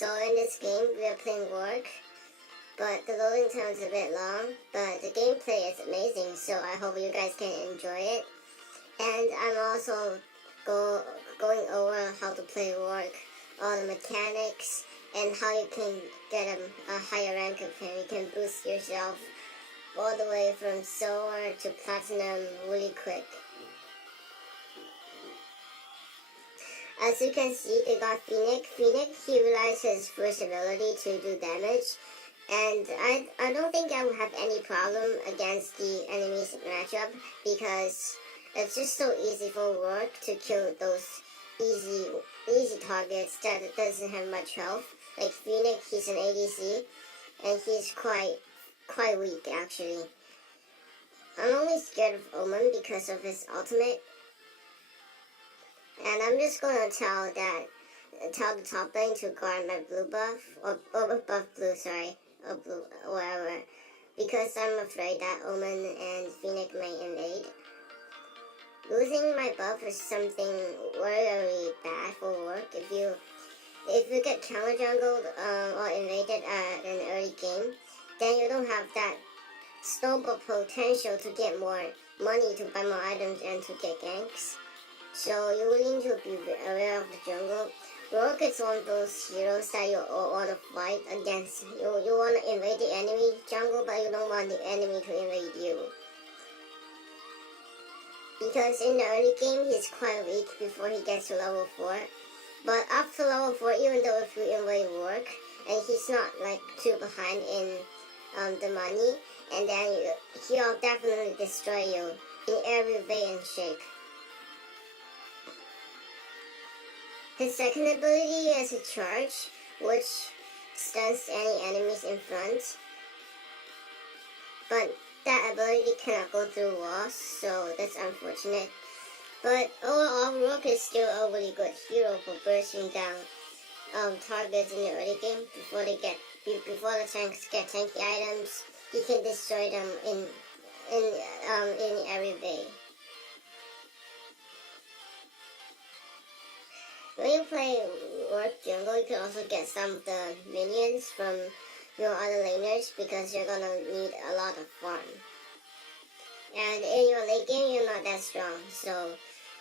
So in this game, we are playing Rourke, but the loading time is a bit long, but the gameplay is amazing, so I hope you guys can enjoy it. And I'm also going over how to play Rourke, all the mechanics, and how you can get a higher rank of him. You can boost yourself all the way from silver to platinum really quick. As you can see, they got Phoenix. Phoenix, he realized his first ability to do damage. And I don't think I will have any problem against the enemy's matchup because it's just so easy for Rourke to kill those easy targets that doesn't have much health. Like Phoenix, he's an ADC, and he's quite weak actually. I'm only scared of Omen because of his ultimate. And I'm just gonna tell the top lane to guard my blue buff, or buff blue, sorry, or blue, or whatever, because I'm afraid that Omen and Phoenix may invade. Losing my buff is something very bad for Rourke. If you get counter jungled or invaded at an early game, then you don't have that snowball potential to get more money to buy more items and to get ganks. So you really need to be aware of the jungle. Rourke is one of those heroes that you want to fight against. You want to invade the enemy jungle, but you don't want the enemy to invade you. Because in the early game, he's quite weak before he gets to level 4. But after level 4, even though if you invade Rourke, and he's not like too behind in the money, and then he'll definitely destroy you in every way and shape. His second ability is a charge, which stuns any enemies in front. But that ability cannot go through walls, so that's unfortunate. But overall, Rourke is still a really good hero for bursting down targets in the early game before the tanks get tanky items. He can destroy them in every way. When you play Rourke jungle, you can also get some of the minions from your other laners because you're gonna need a lot of farm. And in your late game, you're not that strong, so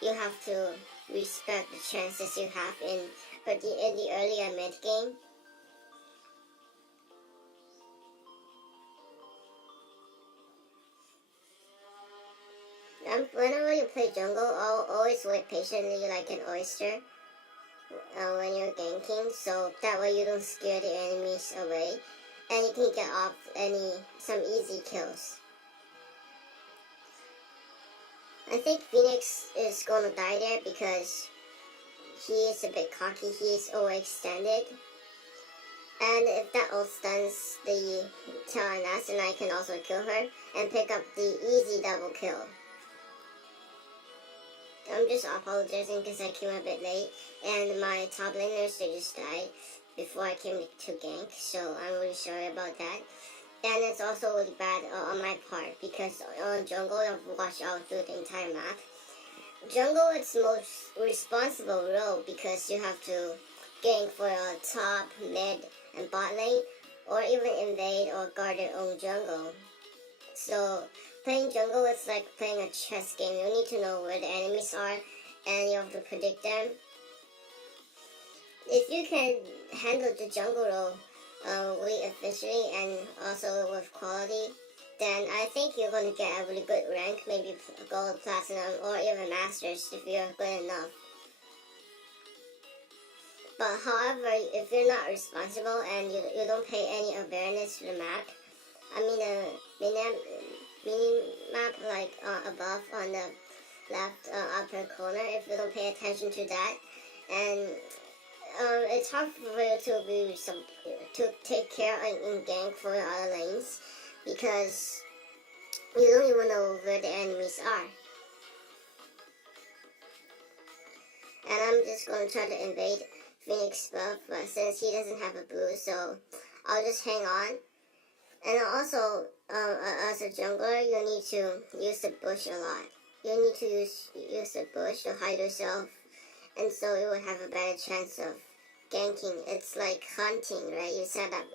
you have to respect the chances you have in the earlier mid game. Whenever you play jungle, I'll always wait patiently like an oyster when you're ganking, so that way you don't scare the enemies away, and you can get off some easy kills. I think Phoenix is gonna die there because he is a bit cocky. He is overextended, and if that ult stuns the Taloness, then I can also kill her and pick up the easy double kill. I'm just apologizing because I came a bit late, and my top laners, they just died before I came to gank, so I'm really sorry about that. And it's also really bad on my part, because on jungle, you have to watch out through the entire map. Jungle is the most responsible role because you have to gank for a top, mid, and bot lane, or even invade or guard your own jungle. So playing jungle is like playing a chess game. You need to know where the enemies are, and you have to predict them. If you can handle the jungle role really efficiently and also with quality, then I think you're going to get a really good rank, maybe gold, platinum, or even masters if you're good enough. But however, if you're not responsible and you don't pay any awareness to the map, I mean mini map like above on the left upper corner, if you don't pay attention to that, and it's hard for you to take care in gank for your other lanes because you don't even know where the enemies are. And I'm just going to try to invade Phoenix buff, but since he doesn't have a blue, so I'll just hang on. And also, as a jungler, you need to use the bush a lot. You need to use the bush to hide yourself, and so you will have a better chance of ganking. It's like hunting, right? You set up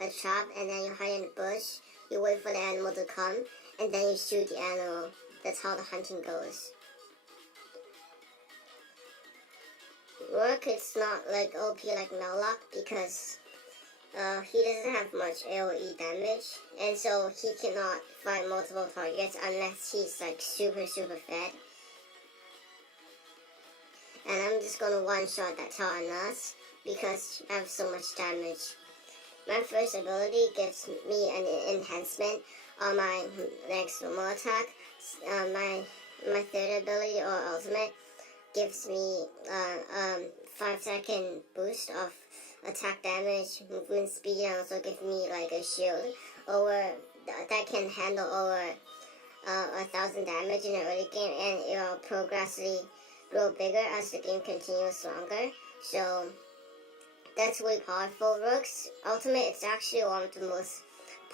a trap and then you hide in the bush. You wait for the animal to come and then you shoot the animal. That's how the hunting goes. Rourke is not like OP like Melloc because he doesn't have much AoE damage, and so he cannot fight multiple targets unless he's like super fed. And I'm just gonna one-shot that Taranas because I have so much damage. My first ability gives me an enhancement on my next normal attack. My third ability or ultimate gives me 5-second boost of attack damage, movement speed, and also gives me like a shield over that can handle over 1,000 damage in the early game, and it will progressively grow bigger as the game continues longer. So that's really powerful. Rourke's ultimate is actually one of the most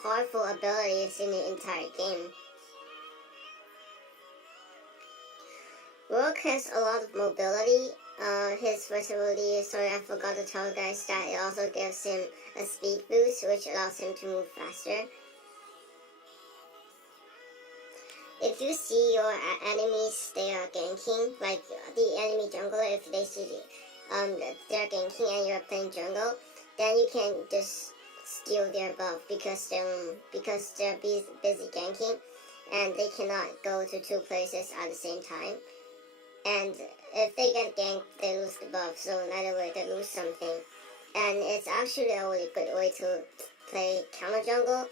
powerful abilities in the entire game. Rourke has a lot of mobility. His first ability, sorry I forgot to tell you guys that it also gives him a speed boost, which allows him to move faster. If you see your enemies, they are ganking, like the enemy jungler, if they see they're ganking and you're playing jungle, then you can just steal their buff because they're busy ganking and they cannot go to two places at the same time. And if they get ganked, they lose the buff, so in other words, they lose something. And it's actually a really good way to play counter jungle,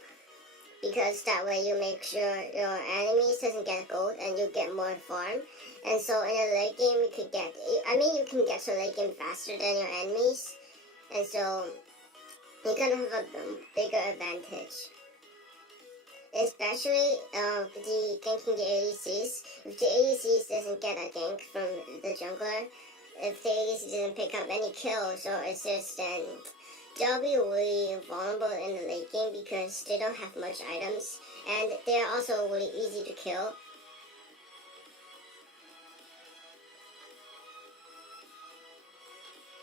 because that way you make sure your enemies doesn't get gold and you get more farm. And so in a late game you can get to late game faster than your enemies, and so you're gonna have a bigger advantage. Especially the ganking the ADCs. If the ADCs doesn't get a gank from the jungler, if the ADC doesn't pick up any kills or assists, then they'll be really vulnerable in the late game because they don't have much items, and they're also really easy to kill.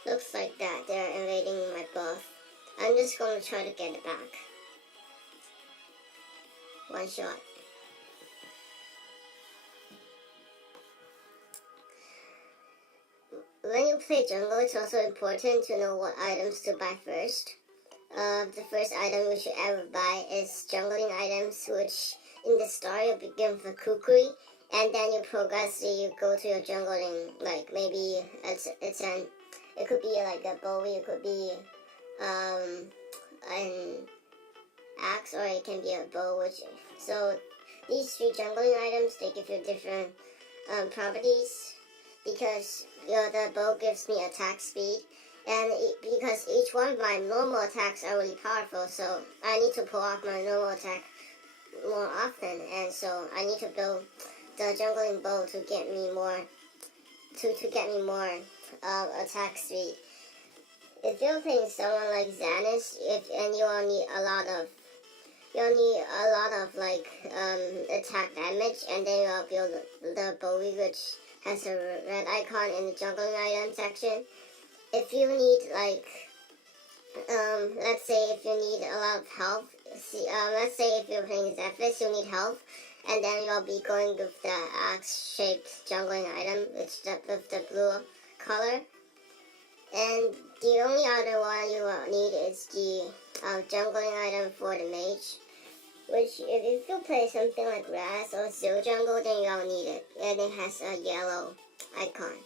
Looks like that they're invading my buff. I'm just gonna try to get it back. One shot. When you play jungle, it's also important to know what items to buy first. The first item you should ever buy is jungling items, which in the start you begin with a kukri, and then you progressively you go to your jungling, like maybe it could be like a bowie, it could be an axe, or it can be a bow. So these three jungling items, they give you different properties, because the bow gives me attack speed, and because each one of my normal attacks are really powerful, so I need to pull off my normal attack more often, and so I need to build the jungling bow to get me more attack speed. If you're playing someone like Xanis, and you'll need a lot of like attack damage, and then you'll build the bowie, which has a red icon in the jungling item section. If you need like let's say if you need a lot of health, let's say if you're playing Zephyrus, you need health, and then you'll be going with the axe-shaped jungling item, with the blue color. And the only other one you will need is the jungling item for the mage, which if you play something like Raz or Zero Jungle, then you don't need it, and it has a yellow icon.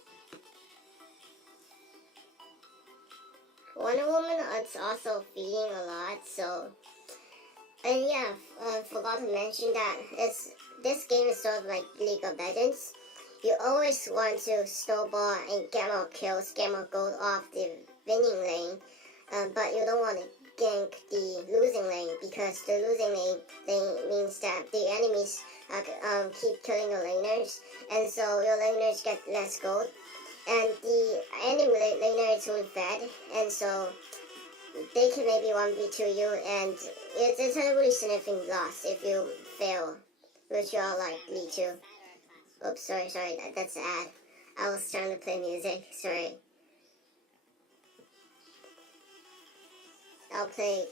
Wonder Woman is also feeding a lot, so, and yeah, forgot to mention that this game is sort of like League of Legends. You always want to snowball and get more kills, get more gold off the winning lane, but you don't want to gank the losing lane, because the losing lane means that the enemies keep killing your laners, and so your laners get less gold, and the enemy laner is really fed, and so they can maybe 1v2 you, and it's a really significant loss if you fail, which you are likely to. Oops, sorry, that's an ad. I was trying to play music, sorry. outplayed.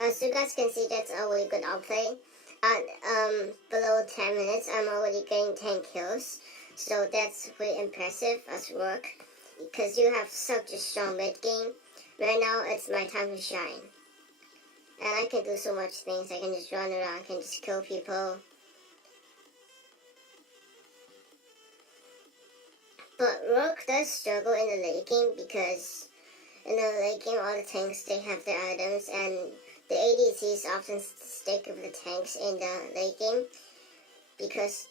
As you guys can see, that's a really good outplay. At below 10 minutes, I'm already getting 10 kills. So that's really impressive as Rourke, because you have such a strong mid game. Right now, it's my time to shine. And I can do so much things. I can just run around, I can just kill people. But Rourke does struggle in the late game because in the late game, all the tanks, they have their items, and the ADCs often stick with the tanks in the late game because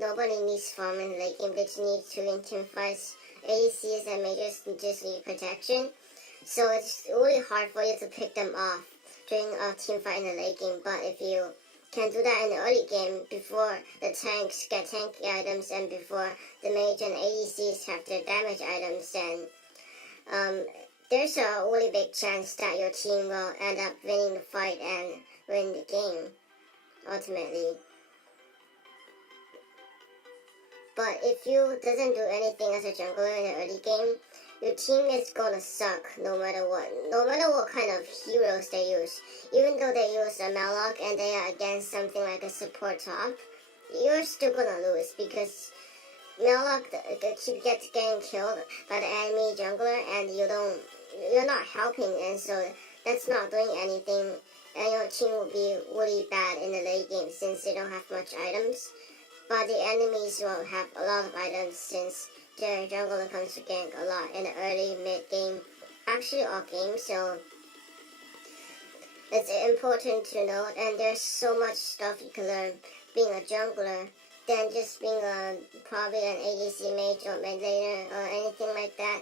nobody needs farm in the late game. They just need to in team fights. ADCs and mages just need protection. So it's really hard for you to pick them off during a team fight in the late game. But if you can do that in the early game before the tanks get tanky items and before the mage and ADCs have their damage items, then there's a really big chance that your team will end up winning the fight and win the game, ultimately. But if you doesn't do anything as a jungler in the early game, your team is gonna suck no matter what. No matter what kind of heroes they use. Even though they use a Valor and they are against something like a support top, you're still gonna lose because Valor keep getting killed by the enemy jungler and you're not helping, and so that's not doing anything, and your team will be really bad in the late game since they don't have much items. But the enemies will have a lot of items since their jungler comes to gank a lot in the early, mid game, actually all game, so it's important to note. And there's so much stuff you can learn being a jungler than just being probably an ADC mage or mid laner or anything like that.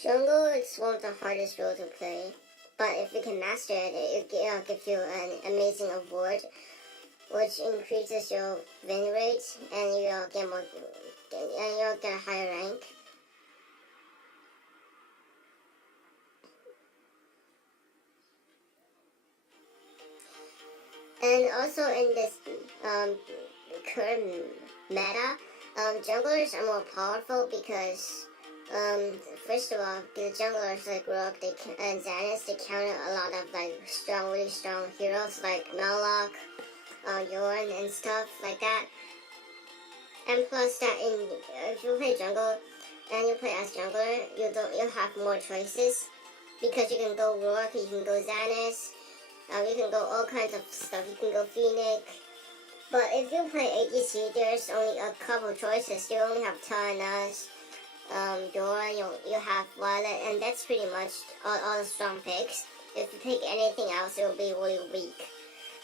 Jungle is one of the hardest roles to play, but if you can master it, it'll give you an amazing award, which increases your win rate, and you'll get a higher rank. And also in this current meta, junglers are more powerful because first of all, the junglers like Rourke and Xanis, they counter a lot of like really strong heroes like Valor, Yorn and stuff like that. And plus that if you play jungle and you play as jungler, you'll have more choices because you can go Rourke, you can go Xanis, you can go all kinds of stuff. You can go Phoenix. But if you play ADC, there's only a couple choices. You only have Tana's. Dora, you have Violet, and that's pretty much all the strong picks. If you pick anything else, it will be really weak.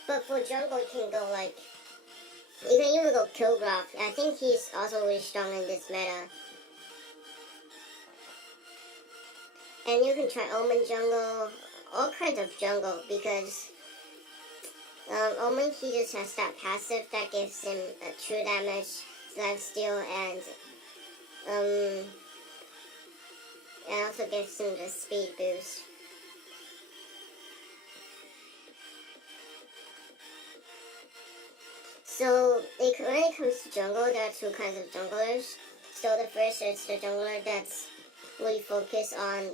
But for jungle, you can go you can even go Kilgraf. I think he's also really strong in this meta. And you can try Omen jungle, all kinds of jungle, because Omen, he just has that passive that gives him true damage, lifesteal, and also gives him the speed boost. So when it comes to jungle, there are two kinds of junglers. So the first is the jungler that's really focused on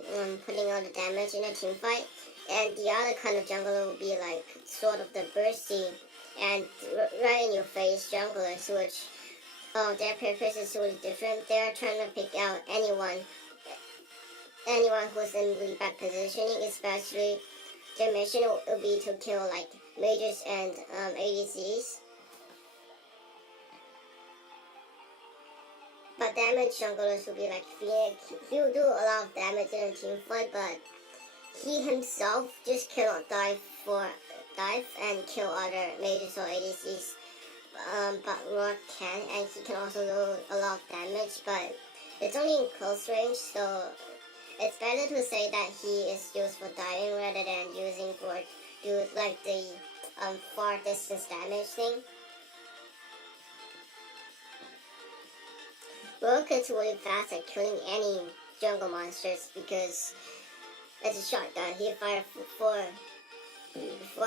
putting all the damage in a team fight, and the other kind of jungler will be like sort of the bursty and right in your face junglers, which their purpose is really different. They are trying to pick out anyone who's in really bad positioning, especially their mission will be to kill like mages and ADCs. But damage junglers will be like Phoenix. He'll do a lot of damage in a team fight, but he himself just cannot dive and kill other mages or ADCs. But Rourke can, and he can also do a lot of damage, but it's only in close range, so it's better to say that he is used for diving rather than using for do like the far distance damage thing. Rourke is really fast at killing any jungle monsters because it's a shotgun. He fires four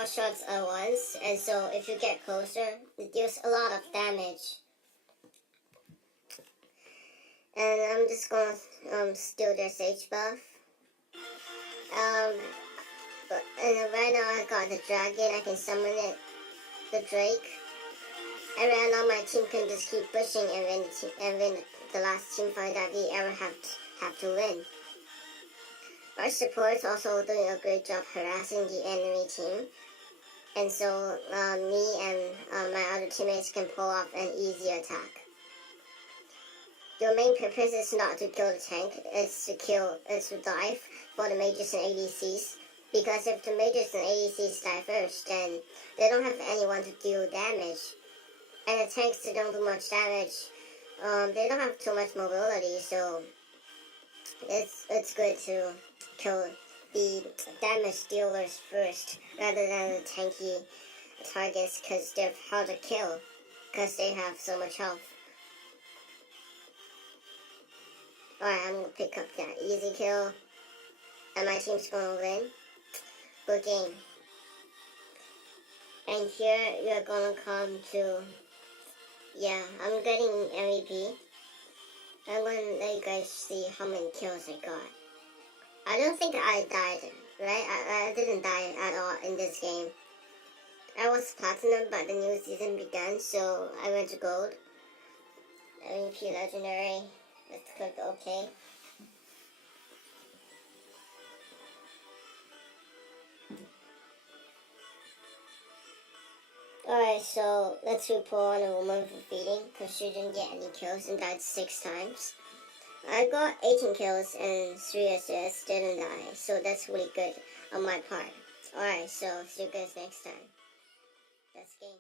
shots at once, and so if you get closer, it deals a lot of damage And I'm just gonna steal their sage buff. And right now I got the dragon. I can summon it, the Drake. And right now my team can just keep pushing and win the last team fight that we ever have to win. Our support's also doing a great job harassing the enemy team. And so me and my other teammates can pull off an easy attack. Your main purpose is not to kill the tank, it's to dive for the mages and ADCs. Because if the mages and ADCs die first, then they don't have anyone to deal damage. And the tanks, they don't do much damage. They don't have too much mobility, so it's good to kill the damage dealers first rather than the tanky targets, because they're hard to kill because they have so much health. Alright, I'm gonna pick up that easy kill, and my team's gonna win. Good game. And here you're gonna come to, yeah, I'm getting MVP. I'm gonna let you guys see how many kills I got. I don't think I died, right? I didn't die at all in this game. I was platinum, but the new season began, so I went to gold. MVP legendary. Let's click OK. Alright, so let's report on a woman for feeding, because she didn't get any kills and died 6 times. I got 18 kills and 3 assists, didn't die, so that's really good on my part. Alright, so see you guys next time. That's game.